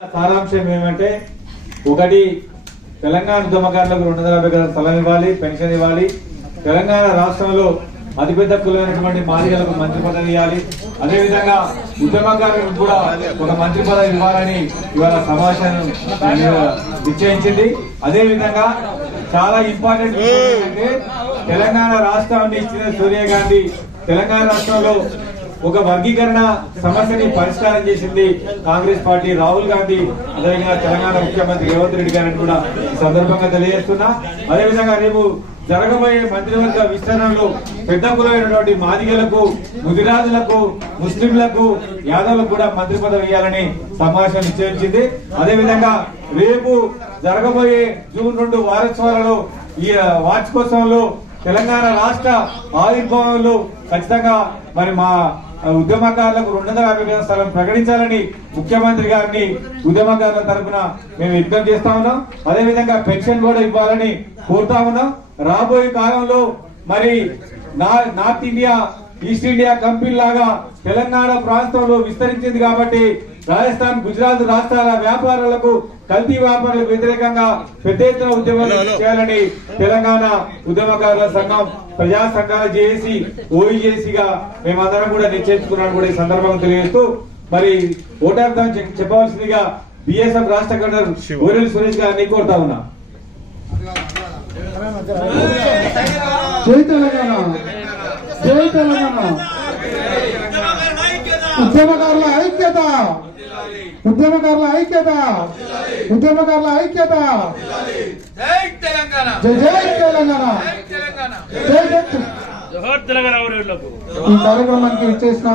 సారాంశం ఏమంటే ఒకటి తెలంగాణ ఉద్యమకారులకు రెండు వందల యాభై గజాల స్థలం ఇవ్వాలి పెన్షన్ ఇవ్వాలి. తెలంగాణ రాష్ట్రంలో అతిపెద్ద కులమైనటువంటి మాదిగలకు మంత్రి పదవి ఇవ్వాలి. అదేవిధంగా ఉద్యమకారులకు కూడా ఒక మంత్రి పదవి ఇవ్వాలని ఇవాళ సమావేశం నిశ్చయించింది. అదేవిధంగా చాలా ఇంపార్టెంట్ ఏంటంటే తెలంగాణ రాష్ట్రాన్ని ఇచ్చిన సోనియా గాంధీ తెలంగాణ రాష్ట్రంలో ఒక వర్గీకరణ సమస్యని పరిష్కారం చేసింది కాంగ్రెస్ పార్టీ రాహుల్ గాంధీ అదేవిధంగా తెలంగాణ ముఖ్యమంత్రి రేవంత్ రెడ్డి గారిని కూడా ఈ సందర్భంగా తెలియజేస్తున్నా. అదేవిధంగా రేపు జరగబోయే మంత్రివర్గ విస్తరణలో పెద్ద కులమైనటువంటి మాదిగలకు ముదిరాజులకు ముస్లింలకు యాదవులకు కూడా మంత్రి పదవి ఇవ్వాలని సమావేశం నిశ్చయించింది. అదేవిధంగా రేపు జరగబోయే జూన్ రెండు వారోత్సవాలలో ఈ వార్షికోత్సవంలో తెలంగాణ రాష్ట్ర ఆవిర్భావంలో ఖచ్చితంగా మరి మా ఉద్యమకారులకు రెండు వందల యాభై స్థలం ప్రకటించాలని ముఖ్యమంత్రి గారిని ఉద్యమకారుల తరఫున మేము విజ్ఞప్తి చేస్తా ఉన్నాం. అదేవిధంగా పెన్షన్ కూడా ఇవ్వాలని కోరుతా ఉన్నాం. రాబోయే కాలంలో మరి నా- north India east India company లాగా తెలంగాణ ప్రాంతంలో విస్తరించింది కాబట్టి రాజస్థాన్ గుజరాత్ రాష్ట్రాల వ్యాపారులకు కల్తీ వ్యాపారులకు వ్యతిరేకంగా పెద్ద ఎత్తున ఉద్యమం చేయాలని తెలంగాణ ఉద్యమకారుల సంఘం ప్రజా సంఘాల జేఏసీ ఓఈజేసీగా మేమందరం కూడా నిశ్చయించుకున్నాను కూడా ఈ సందర్భంగా తెలియజేస్తూ మరి ఓటార్థం చెప్పవలసిందిగా బిఎస్ఎఫ్ రాష్ట్ర కన్వీనర్ ఊరెల్లి సురేష్ గారిని కోరుతా ఉన్నా. జై తెలంగాణ. జై తెలంగాణ. ఉద్యమకారుల ఐక్యత. ఉద్యమకారుల ఐక్యత. ఉద్యమకారుల ఐక్యత. జై తెలంగాణ. జై జై తెలంగాణ. జై తెలంగాణ. జై జై జోహార్ తెలంగాణ. ఊరిలకు ఈ కార్యక్రమానికి ఇచ్చేసిన